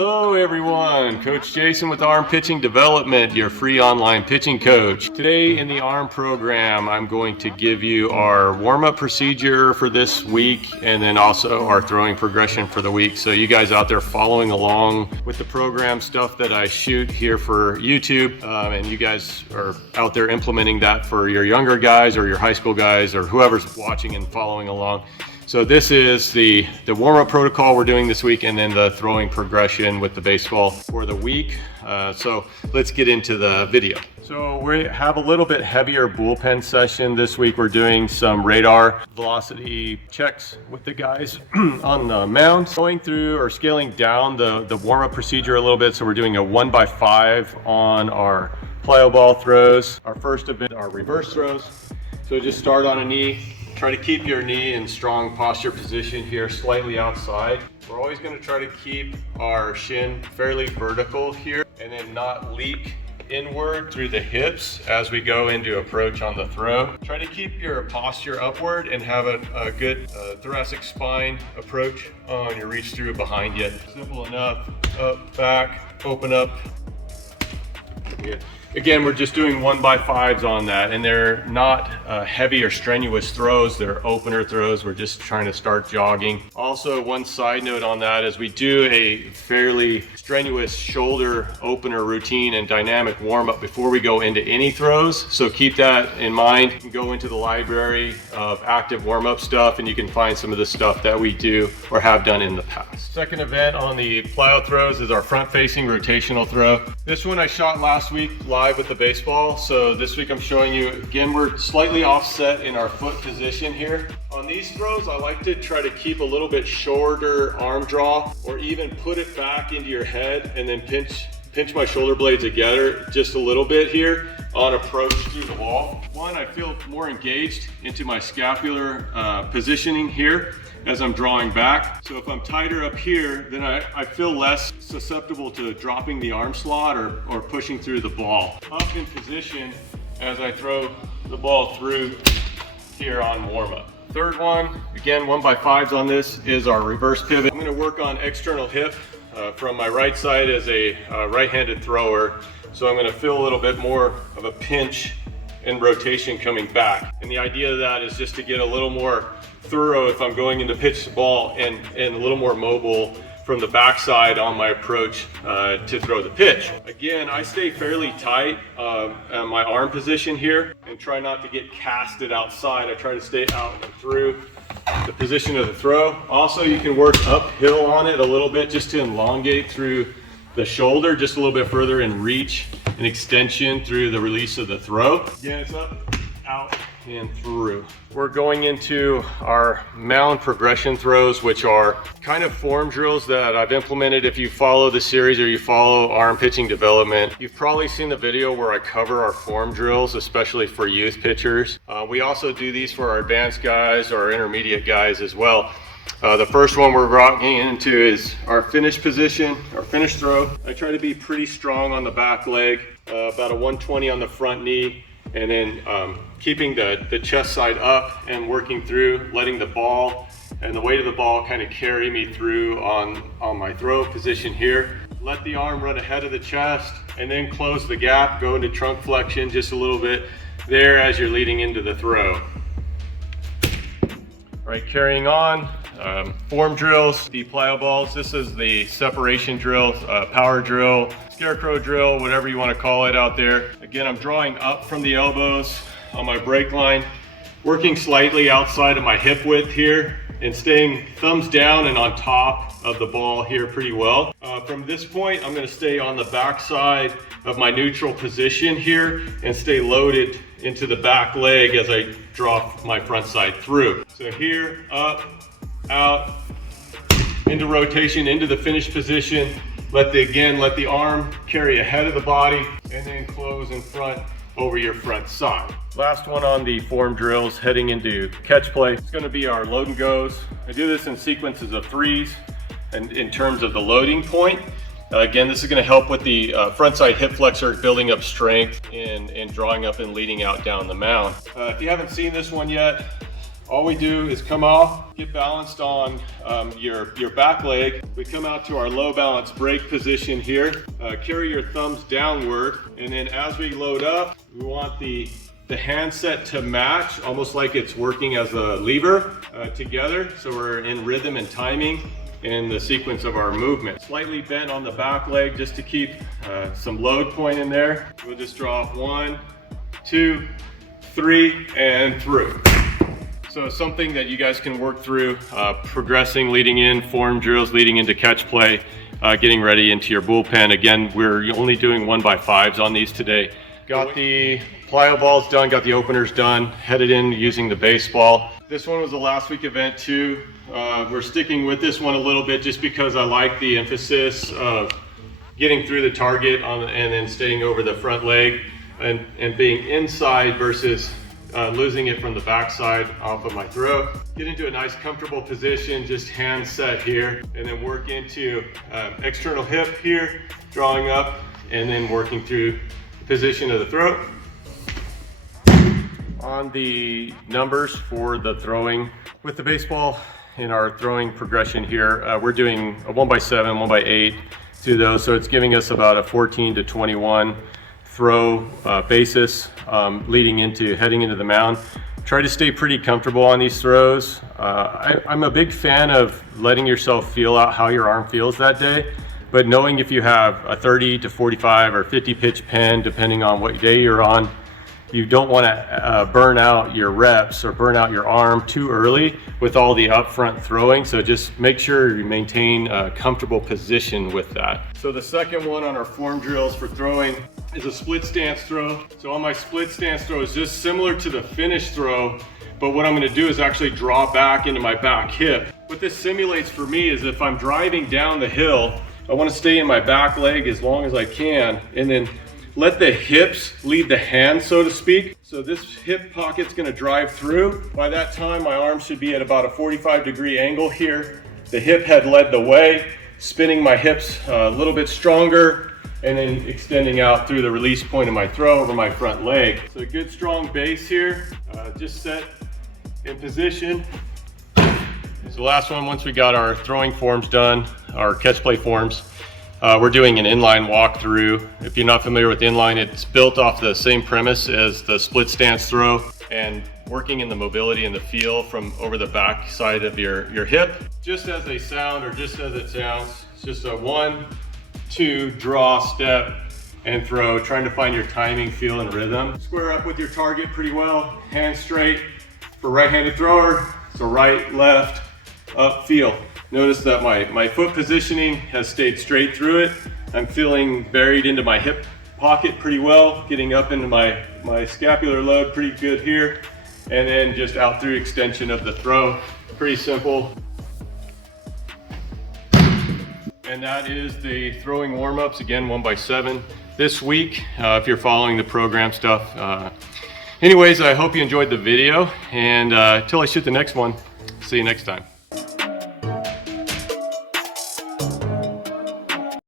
Hello everyone, Coach Jason with Arm Pitching Development, your free online pitching coach. Today in the ARM program, I'm going to give you our warm-up procedure for this week and then also our throwing progression for the week. So you guys out there following along with the program stuff that I shoot here for YouTube, and you guys are out there implementing that for your younger guys or your high school guys or whoever's watching and following along. So this is the warm-up protocol we're doing this week and then the throwing progression with the baseball for the week. So let's get into the video. So we have a little bit heavier bullpen session this week. We're doing some radar velocity checks with the guys on the mound. Going through or scaling down the warm-up procedure a little bit. So we're doing a 1x5 on our plyo ball throws. Our first event, our reverse throws. So just start on a knee. Try to keep your knee in strong posture position here, slightly outside. We're always going to try to keep our shin fairly vertical here and then not leak inward through the hips as we go into approach on the throw. Try to keep your posture upward and have a good thoracic spine approach on your reach through behind you. Simple enough. Up, back, open up. Yeah. Again, we're just doing 1x5s on that, and they're not heavy or strenuous throws. They're opener throws. We're just trying to start jogging. Also, one side note on that is we do a fairly strenuous shoulder opener routine and dynamic warm-up before we go into any throws. So keep that in mind. You can go into the library of active warm-up stuff, and you can find some of the stuff that we do or have done in the past. Second event on the plyo throws is our front-facing rotational throw. This one I shot last week live with the baseball. So this week I'm showing you, again, we're slightly offset in our foot position here. On these throws, I like to try to keep a little bit shorter arm draw or even put it back into your head and then pinch my shoulder blade together just a little bit here on approach through the wall. One, I feel more engaged into my scapular positioning here as I'm drawing back. So if I'm tighter up here, then I feel less susceptible to dropping the arm slot or pushing through the ball. Up in position as I throw the ball through here on warm-up. Third one, again, 1x5s on this, is our reverse pivot. I'm gonna work on external hip from my right side as a right-handed thrower. So I'm gonna feel a little bit more of a pinch and rotation coming back. And the idea of that is just to get a little more thorough if I'm going into pitch the ball and a little more mobile from the backside on my approach to throw the pitch. Again, I stay fairly tight on my arm position here and try not to get casted outside. I try to stay out and through the position of the throw. Also, you can work uphill on it a little bit just to elongate through the shoulder just a little bit further and reach an extension through the release of the throw. Again, it's up, out, and through. We're going into our mound progression throws, which are kind of form drills that I've implemented. If you follow the series or you follow Arm Pitching Development, you've probably seen the video where I cover our form drills, especially for youth pitchers. We also do these for our advanced guys or our intermediate guys as well. The first one we're rocking into is our finish position, our finish throw. I try to be pretty strong on the back leg, about a 120 on the front knee, and then keeping the chest side up and working through, letting the ball and the weight of the ball kind of carry me through on my throw position here. Let the arm run ahead of the chest and then close the gap, go into trunk flexion just a little bit there as you're leading into the throw. All right, carrying on. Form drills, the plyo balls. This is the separation drill, power drill, scarecrow drill, whatever you want to call it out there. Again, I'm drawing up from the elbows on my break line, working slightly outside of my hip width here and staying thumbs down and on top of the ball here pretty well. From this point, I'm going to stay on the back side of my neutral position here and stay loaded into the back leg as I draw my front side through. So here, up, out, into rotation, into the finish position. Let the arm carry ahead of the body and then close in front over your front side. Last one on the form drills, heading into catch play. It's going to be our load and goes. I do this in sequences of 3s and in terms of the loading point. Again, this is going to help with the front side hip flexor, building up strength and drawing up and leading out down the mound. If you haven't seen this one yet, All we do is come off, get balanced on your back leg. We come out to our low balance brake position here. Carry your thumbs downward, and then as we load up, we want the handset to match, almost like it's working as a lever together. So we're in rhythm and timing in the sequence of our movement. Slightly bent on the back leg just to keep some load point in there. We'll just draw off 1, 2, 3, and through. So something that you guys can work through, progressing, leading in, form drills, leading into catch play, getting ready into your bullpen. Again, we're only doing 1x5s on these today. Got the Plyo Balls done, got the openers done, headed in using the baseball. This one was a last week event too. We're sticking with this one a little bit just because I like the emphasis of getting through the target and then staying over the front leg and being inside versus losing it from the backside off of my throw. Get into a nice comfortable position, just hand set here, and then work into external hip here, drawing up, and then working through the position of the throw. On the numbers for the throwing with the baseball in our throwing progression here, we're doing a 1x7, 1x8 through those, so it's giving us about a 14 to 21 throw basis leading into heading into the mound. Try to stay pretty comfortable on these throws. I'm a big fan of letting yourself feel out how your arm feels that day, but knowing if you have a 30 to 45 or 50 pitch pen, depending on what day you're on, you don't want to burn out your reps or burn out your arm too early with all the upfront throwing. So just make sure you maintain a comfortable position with that. So the second one on our form drills for throwing is a split stance throw. So on my split stance throw is just similar to the finish throw, but what I'm going to do is actually draw back into my back hip. What this simulates for me is if I'm driving down the hill, I want to stay in my back leg as long as I can, and then let the hips lead the hand, so to speak. So this hip pocket's gonna drive through. By that time, my arm should be at about a 45-degree angle here. The hip head led the way, spinning my hips a little bit stronger, and then extending out through the release point of my throw over my front leg. So a good strong base here, just set in position. So the last one, once we got our throwing forms done, our catch play forms, we're doing an inline walkthrough. If you're not familiar with inline, it's built off the same premise as the split stance throw and working in the mobility and the feel from over the back side of your hip. Just as they sound, or just as it sounds, it's just a 1, 2, draw, step, and throw, trying to find your timing, feel, and rhythm. Square up with your target pretty well, hands straight. For right-handed thrower, so right, left, up, feel. Notice that my foot positioning has stayed straight through it. I'm feeling buried into my hip pocket pretty well, getting up into my scapular load pretty good here, and then just out through extension of the throw. Pretty simple. And that is the throwing warm-ups, again 1x7 this week, if you're following the program stuff. Anyways, I hope you enjoyed the video, and until I shoot the next one, see you next time.